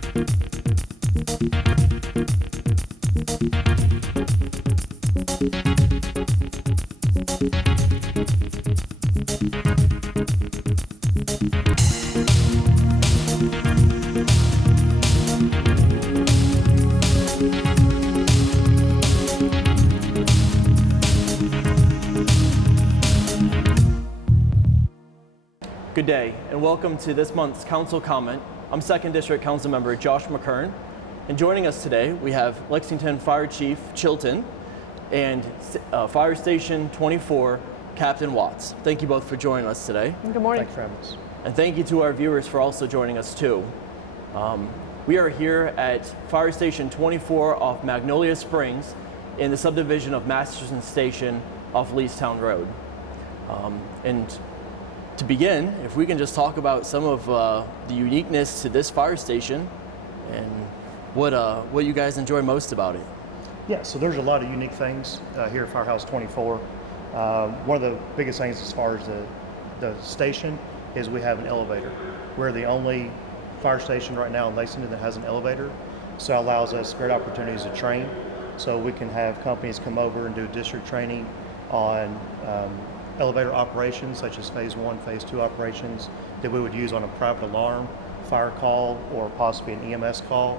Good day, and welcome to this month's Council Comment. I'm 2nd District Councilmember Josh McCurn, and joining us today we have Lexington Fire Chief Chilton and Fire Station 24 Captain Watts. Thank you both for joining us today. Good morning. Thanks for having us. And thank you to our viewers for also joining us too. We are here at Fire Station 24 off Magnolia Springs in the subdivision of Masterson Station off Leestown Road. And to begin, if we can just talk about some of the uniqueness to this fire station and what you guys enjoy most about it. Yeah, so there's a lot of unique things here at Firehouse 24. One of the biggest things as far as the station is we have an elevator. We're the only fire station right now in Lexington that has an elevator, so it allows us great opportunities to train. So we can have companies come over and do district training on elevator operations such as phase 1, phase 2 operations that we would use on a private alarm, fire call, or possibly an EMS call,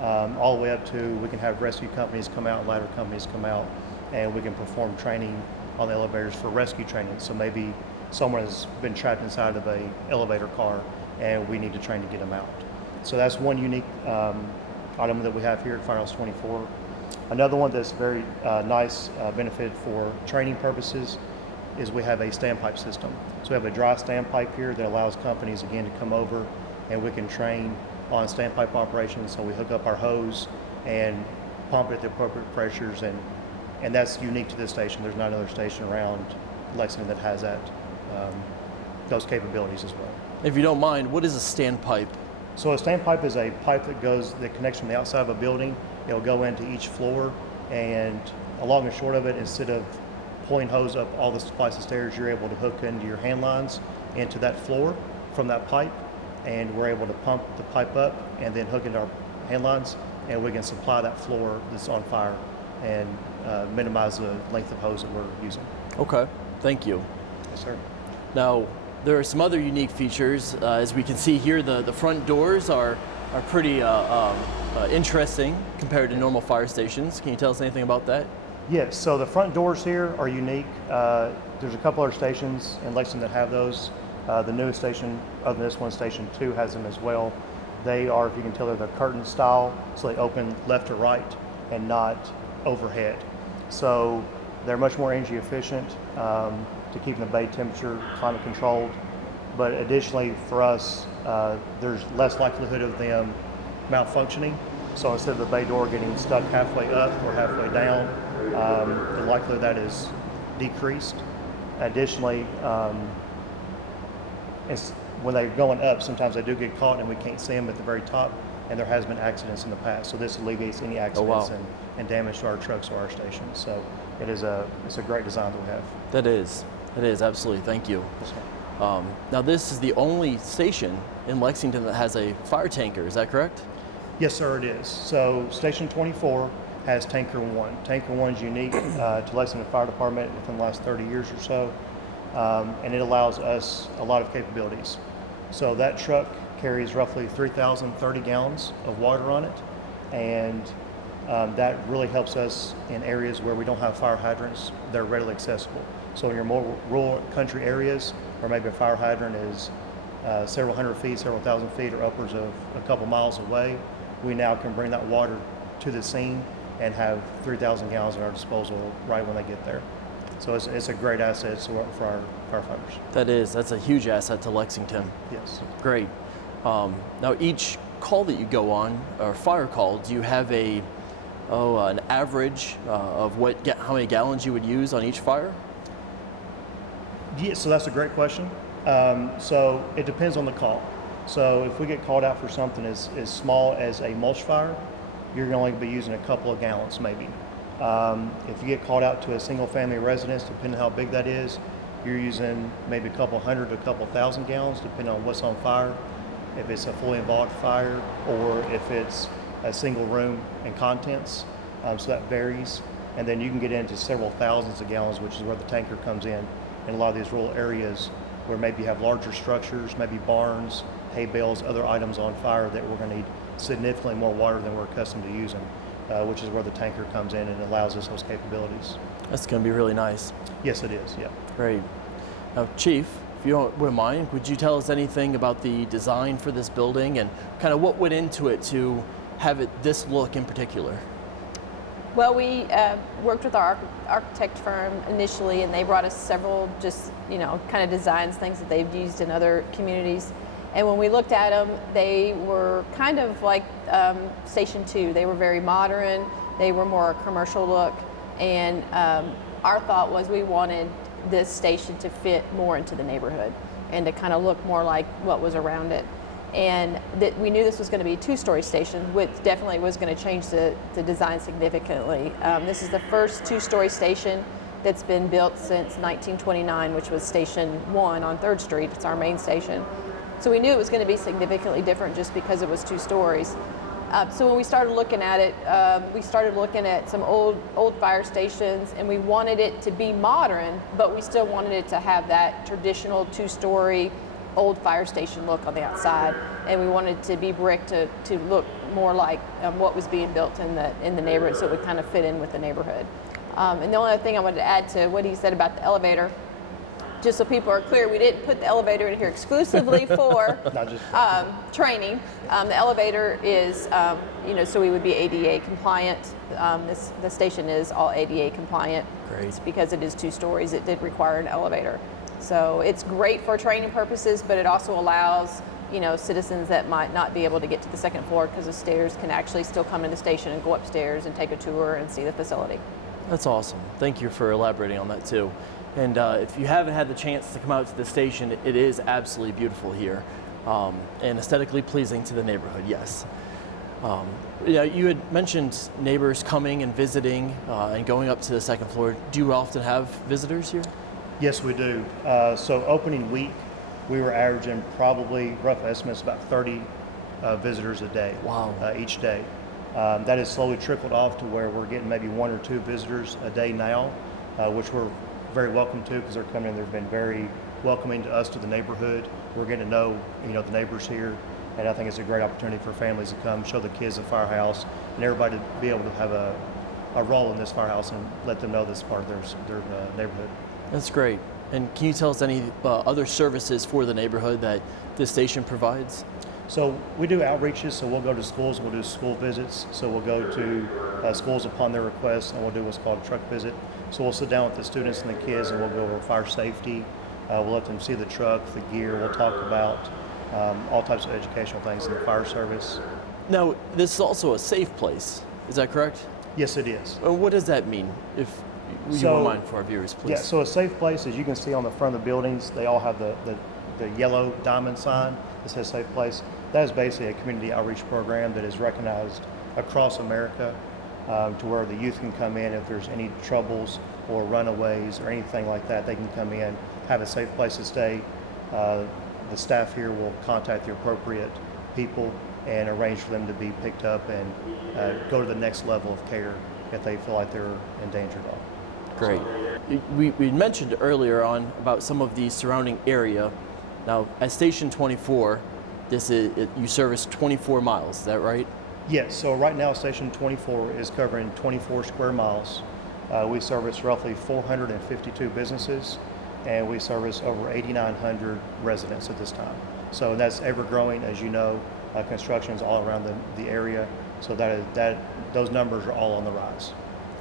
all the way up to we can have rescue companies come out, ladder companies come out, and we can perform training on the elevators for rescue training. So maybe someone has been trapped inside of an elevator car and we need to train to get them out. So that's one unique item that we have here at Firehouse 24. Another one that's very nice benefit for training purposes is we have a standpipe system. So we have a dry standpipe here that allows companies again to come over and we can train on standpipe operations. So we hook up our hose and pump it at the appropriate pressures, and that's unique to this station. There's not another station around Lexington that has that, those capabilities as well. If you don't mind, what is a standpipe? So a standpipe is a pipe that connects from the outside of a building. It'll go into each floor, and along and short of it, instead of pulling hose up all the flights of stairs, you're able to hook into your hand lines into that floor from that pipe, and we're able to pump the pipe up and then hook into our hand lines, and we can supply that floor that's on fire and minimize the length of hose that we're using. Okay, thank you. Yes, sir. Now, there are some other unique features. As we can see here, the front doors are pretty interesting compared to normal fire stations. Can you tell us anything about that? Yes, so the front doors here are unique. There's a couple other stations in Lexington that have those. The newest station, other than this one, Station 2 has them as well. They are, if you can tell, they're the curtain style, so they open left to right and not overhead. So they're much more energy efficient to keep the bay temperature climate controlled. But additionally for us, there's less likelihood of them malfunctioning. So instead of the bay door getting stuck halfway up or halfway down, the likelihood of that is decreased. Additionally, when they're going up, sometimes they do get caught and we can't see them at the very top, and there has been accidents in the past. So this alleviates any accidents and damage to our trucks or our stations. So it's a great design that we have. That is, absolutely, thank you. Yes, sir. Now this is the only station in Lexington that has a fire tanker, is that correct? Yes, sir, it is. So Station 24 has Tanker 1. Tanker 1 is unique to Lexington Fire Department within the last 30 years or so, and it allows us a lot of capabilities. So that truck carries roughly 3,030 gallons of water on it, and that really helps us in areas where we don't have fire hydrants. They're readily accessible. So in your more rural country areas, where maybe a fire hydrant is several hundred feet, several thousand feet, or upwards of a couple miles away, we now can bring that water to the scene and have 3,000 gallons at our disposal right when they get there. So it's a great asset for our firefighters. That's a huge asset to Lexington. Yes. Great. Now each call that you go on, or fire call, do you have an average of how many gallons you would use on each fire? Yeah, so that's a great question. So it depends on the call. So if we get called out for something as small as a mulch fire, you're going to be using a couple of gallons maybe. If you get called out to a single family residence, depending on how big that is, you're using maybe a couple hundred to a couple thousand gallons, depending on what's on fire. if it's a fully involved fire, or if it's a single room and contents. So that varies. And then you can get into several thousands of gallons, which is where the tanker comes in a lot of these rural areas where maybe you have larger structures, maybe barns, hay bales, other items on fire that we're going to need significantly more water than we're accustomed to using, which is where the tanker comes in and allows us those capabilities. That's going to be really nice. Yes, it is, yeah. Great. Now, Chief, if you wouldn't mind, would you tell us anything about the design for this building and kind of what went into it to have it this look in particular? Well, we worked with our architect firm initially, and they brought us several just, kind of designs, things that they've used in other communities. And when we looked at them, they were kind of like Station 2. They were very modern. They were more a commercial look. And our thought was we wanted this station to fit more into the neighborhood and to kind of look more like what was around it. And that we knew this was going to be a two-story station, which definitely was going to change the design significantly. This is the first two-story station that's been built since 1929, which was Station 1 on 3rd Street. It's our main station. So we knew it was going to be significantly different just because it was 2 stories. So when we started looking at it, we started looking at some old fire stations, and we wanted it to be modern, but we still wanted it to have that traditional 2-story old fire station look on the outside, and we wanted to be brick to look more like what was being built in the neighborhood, so it would kind of fit in with the neighborhood. And the only other thing I wanted to add to what he said about the elevator, just so people are clear, we didn't put the elevator in here exclusively for training. The elevator is, so we would be ADA compliant. The station is all ADA compliant. Great. It's because it is 2 stories. It did require an elevator. So it's great for training purposes, but it also allows, citizens that might not be able to get to the 2nd floor because the stairs can actually still come in the station and go upstairs and take a tour and see the facility. That's awesome. Thank you for elaborating on that too. And if you haven't had the chance to come out to the station, it is absolutely beautiful here and aesthetically pleasing to the neighborhood, yes. You had mentioned neighbors coming and visiting and going up to the 2nd floor. Do you often have visitors here? Yes, we do. So opening week, we were averaging probably, rough estimates, about 30 visitors a day. Wow. Each day. That has slowly trickled off to where we're getting maybe 1 or 2 visitors a day now, which we're very welcome to because they're coming in. They've been very welcoming to us, to the neighborhood. We're getting to know, the neighbors here, and I think it's a great opportunity for families to come, show the kids the firehouse, and everybody to be able to have a role in this firehouse and let them know this is part of their neighborhood. That's great. And can you tell us any other services for the neighborhood that this station provides? So we do outreaches, so we'll go to schools, we'll do school visits. So we'll go to schools upon their request, and we'll do what's called a truck visit. So we'll sit down with the students and the kids, and we'll go over fire safety. We'll let them see the truck, the gear. We'll talk about all types of educational things in the fire service. Now, this is also a safe place. Is that correct? Yes, it is. What does that mean? If you won't mind for our viewers, please. Yeah, so a safe place, as you can see on the front of the buildings, they all have the yellow diamond sign that says safe place. That is basically a community outreach program that is recognized across America to where the youth can come in if there's any troubles or runaways or anything like that. They can come in, have a safe place to stay. The staff here will contact the appropriate people and arrange for them to be picked up and go to the next level of care if they feel like they're in danger at all. Great. We mentioned earlier on about some of the surrounding area. Now, at Station 24, you service 24 miles, is that right? Yes, so right now Station 24 is covering 24 square miles. We service roughly 452 businesses, and we service over 8,900 residents at this time. So that's ever growing, as you know. Construction is all around the area, so those numbers are all on the rise.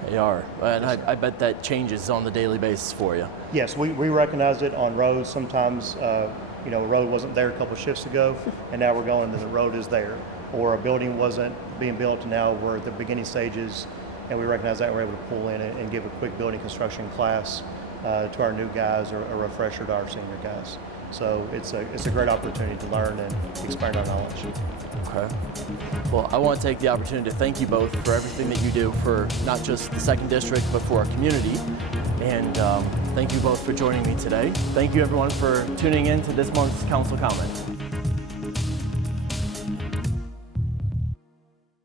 They are, and I bet that changes on the daily basis for you. Yes, we recognized it on roads. Sometimes, a road wasn't there a couple shifts ago, and now we're going to the road is there. Or a building wasn't being built, and now we're at the beginning stages, and we recognize that we're able to pull in and give a quick building construction class to our new guys or a refresher to our senior guys. So it's a great opportunity to learn and expand our knowledge. Okay. Well, I want to take the opportunity to thank you both for everything that you do for not just the 2nd District, but for our community. And thank you both for joining me today. Thank you everyone for tuning in to this month's Council Comment.